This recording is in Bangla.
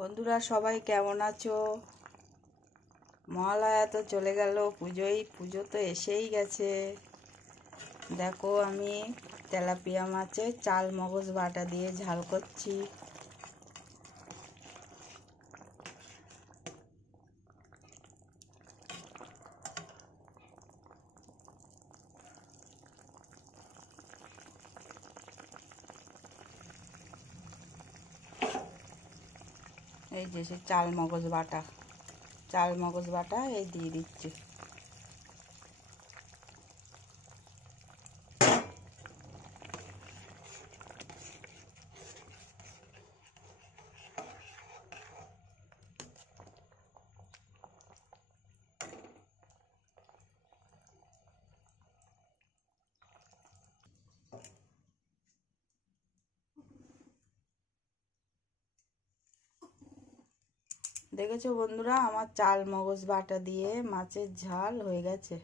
বন্ধুরা সবাই কেমন আছো? মহালয়া তো চলে গেল, পুজো তো এসেই গেছে। দেখো আমি তেলাপিয়া মাছের চাল মগজ বাটা দিয়ে ঝাল করছি। এই যে সে চাল মগজ বাটা এই দিয়ে দিচ্ছি। দেখেছো বন্ধুরা, আমার চাল মগজ বাটা দিয়ে মাছের ঝাল হয়ে গেছে।